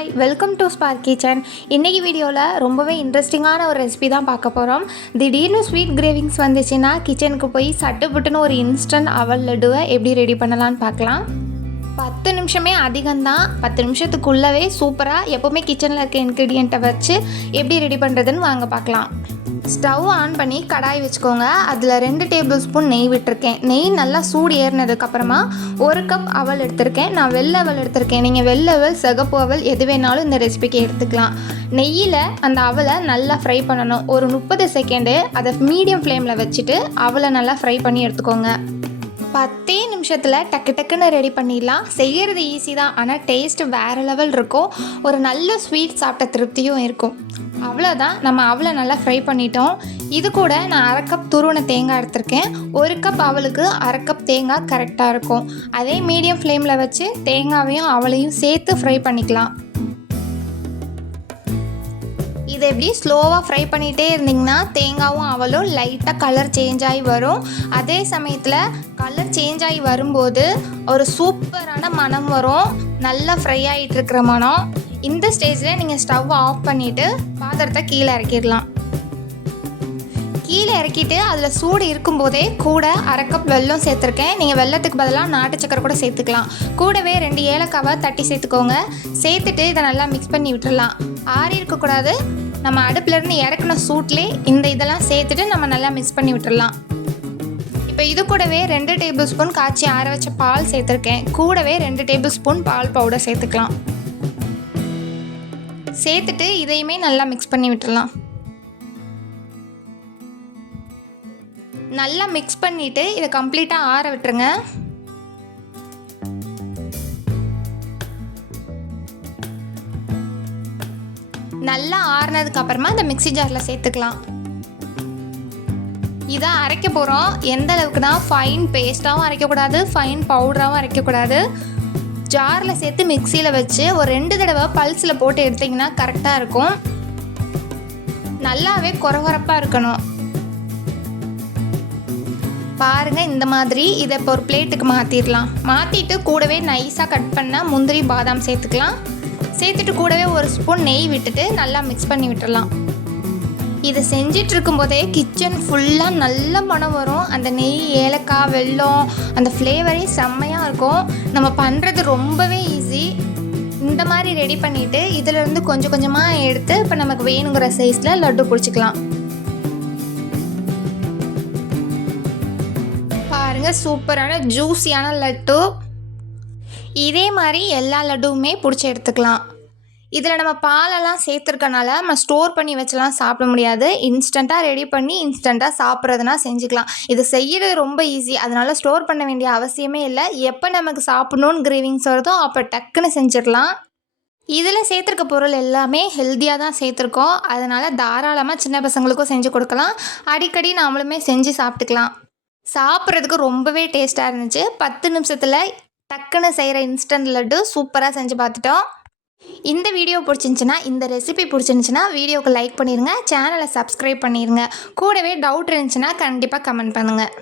Hi, welcome to spark kitchen. இன்றைக்கி வீடியோவில் ரொம்பவே இன்ட்ரெஸ்டிங்கான ஒரு ரெசிபி தான் பார்க்க போகிறோம். திடீர்னு ஸ்வீட் கிரேவிங்ஸ் வந்துச்சுன்னா கிச்சனுக்கு போய் சட்டுப்புட்டுன்னு ஒரு இன்ஸ்டன்ட் அவல் லட்டுவை எப்படி ரெடி பண்ணலான்னு பார்க்கலாம். 10 நிமிஷமே அதிகம்தான். 10 நிமிஷத்துக்குள்ளவே சூப்பராக எப்போவுமே கிச்சனில் இருக்க இன்க்ரீடியண்ட்டை வச்சு எப்படி ரெடி பண்ணுறதுன்னு வாங்க பார்க்கலாம். ஸ்டவ் ஆன் பண்ணி கடாய் வச்சுக்கோங்க. அதில் 2 டேபிள் ஸ்பூன் நெய் விட்டுருக்கேன். நெய் நல்லா சூடு ஏறினதுக்கப்புறமா 1 கப் அவல் எடுத்திருக்கேன். நான் வெள்ளை அவல் எடுத்திருக்கேன். நீங்கள் வெள்ளை அவல், சிகப்பு அவல் எது வேணாலும் இந்த ரெசிபிக்கு எடுத்துக்கலாம். நெய்யில் அந்த அவலை நல்லா ஃப்ரை பண்ணணும். ஒரு 30 செகண்டு அதை மீடியம் ஃப்ளேமில் வச்சுட்டு அவலை நல்லா ஃப்ரை பண்ணி எடுத்துக்கோங்க. 10 நிமிஷத்தில் டக்கு டக்குன்னு ரெடி பண்ணிடலாம். செய்கிறது ஈஸி தான், ஆனால் டேஸ்ட்டு வேறு லெவல் இருக்கும். ஒரு நல்ல ஸ்வீட் சாப்பிட்ட திருப்தியும் இருக்கும். அவ்வளோதான், நம்ம அவலை நல்லா ஃப்ரை பண்ணிட்டோம். இது கூட நான் 1/2 கப் துருவன தேங்காய் எடுத்திருக்கேன். 1 கப் அவலுக்கு 1/2 கப் தேங்காய் கரெக்டாக இருக்கும். அதே மீடியம் ஃப்ளேமில் வச்சு தேங்காவையும் அவளையும் சேர்த்து ஃப்ரை பண்ணிக்கலாம். இதை எப்படி ஸ்லோவாக ஃப்ரை பண்ணிகிட்டே இருந்திங்கன்னா தேங்காயும் அவலும் லைட்டாக கலர் சேஞ்ச் ஆகி வரும். அதே சமயத்தில் கலர் சேஞ்ச் ஆகி வரும்போது ஒரு சூப்பரான மணம் வரும். நல்லா ஃப்ரை ஆகிட்டு இருக்கிற மணம். இந்த ஸ்டேஜில் நீங்கள் ஸ்டவ் ஆஃப் பண்ணிவிட்டு பாத்திரத்தை கீழே இறக்கிடலாம். கீழே இறக்கிட்டு அதில் சூடு இருக்கும்போதே கூட 1/2 கப் வெல்லம் சேர்த்துருக்கேன். நீங்கள் வெல்லத்துக்கு பதிலாக நாட்டு சக்கரை கூட சேர்த்துக்கலாம். கூடவே 2 ஏலக்காவை தட்டி சேர்த்துக்கோங்க. சேர்த்துட்டு இதை நல்லா மிக்ஸ் பண்ணி விட்டுடலாம். ஆறி இருக்கக்கூடாது. நம்ம அடுப்புலேருந்து இறக்குன சூட்லேயே இந்த இதெல்லாம் சேர்த்துட்டு நம்ம நல்லா மிக்ஸ் பண்ணி விட்டுடலாம். இப்போ இது கூடவே 2 டேபிள் ஸ்பூன் காய்ச்சி ஆற வச்ச பால் சேர்த்துருக்கேன். கூடவே 2 டேபிள் ஸ்பூன் பால் பவுடர் சேர்த்துக்கலாம். சேர்த்துட்டு இதையுமே நல்லா மிக்ஸ் பண்ணி விட்டுடலாம். நல்லா மிக்ஸ் பண்ணிவிட்டு இதை கம்ப்ளீட்டாக ஆற விட்டுருங்க. நல்லா ஆறுனதுக்கு அப்புறமா இந்த மிக்ஸி ஜாரில் சேர்த்துக்கலாம். இதை அரைக்க போகிறோம். எந்த அளவுக்குனா ஃபைன் பேஸ்ட்டாகவும் அரைக்கக்கூடாது, ஃபைன் பவுடராகவும் அரைக்கக்கூடாது. ஜாரில் சேர்த்து மிக்சியில் வச்சு ஒரு 2 தடவை பல்ஸில் போட்டு எடுத்திங்கன்னா கரெக்டாக இருக்கும். நல்லாவே கொரகொரப்பாக இருக்கணும். பாருங்கள், இந்த மாதிரி இதை இப்போ ஒரு பிளேட்டுக்கு மாற்றிடலாம். மாற்றிட்டு கூடவே நைஸாக கட் பண்ண முந்திரி பாதாம் சேர்த்துக்கலாம். சேர்த்துட்டு கூடவே 1 ஸ்பூன் நெய் விட்டுட்டு நல்லா மிக்ஸ் பண்ணி விட்டுடலாம். இதை செஞ்சிட்டு இருக்கும்போதே கிச்சன் ஃபுல்லாக நல்ல மணம் வரும். அந்த நெய், ஏலக்காய், வெல்லம் அந்த ஃப்ளேவரே செம்மையாக இருக்கும். நம்ம பண்ணுறது ரொம்பவே ஈஸி. இந்த மாதிரி ரெடி பண்ணிவிட்டு இதிலேருந்து கொஞ்சம் கொஞ்சமாக எடுத்து இப்போ நமக்கு வேணுங்கிற சைஸில் லட்டு பிடிச்சிக்கலாம். பாருங்கள், சூப்பரான ஜூஸியான லட்டு. இதே மாதிரி எல்லா லட்டுவுமே பிடிச்சி எடுத்துக்கலாம். இதில் நம்ம பாலெல்லாம் சேர்த்துருக்கனால நம்ம ஸ்டோர் பண்ணி வச்சலாம் சாப்பிட முடியாது. இன்ஸ்டண்ட்டாக ரெடி பண்ணி இன்ஸ்டண்ட்டாக சாப்பிட்றதுனா செஞ்சுக்கலாம். இது செய்கிறது ரொம்ப ஈஸி. அதனால் ஸ்டோர் பண்ண வேண்டிய அவசியமே இல்லை. எப்போ நமக்கு சாப்பிட்ணுன்னு கிரேவிங்ஸ் வருதோ அப்போ டக்குன்னு செஞ்சிடலாம். இதில் சேர்த்துருக்க பொருள் எல்லாமே ஹெல்த்தியாக தான் சேர்த்துருக்கோம். அதனால் தாராளமாக சின்ன பசங்களுக்கும் செஞ்சு கொடுக்கலாம். அடிக்கடி நாமளுமே செஞ்சு சாப்பிட்டுக்கலாம். சாப்பிட்றதுக்கு ரொம்பவே டேஸ்ட்டாக இருந்துச்சு. 10 நிமிஷத்தில் டக்குன்னு செய்கிற இன்ஸ்டன்ட் லட்டு சூப்பராக செஞ்சு பார்த்துட்டோம். இந்த வீடியோ பிடிச்சிருந்துச்சின்னா, இந்த ரெசிபி பிடிச்சிருந்துச்சின்னா வீடியோக்கு லைக் பண்ணிடுங்க. சேனலை சப்ஸ்கிரைப் பண்ணிடுங்க. கூடவே டவுட் இருந்துச்சுன்னா கண்டிப்பாக கமெண்ட் பண்ணுங்கள்.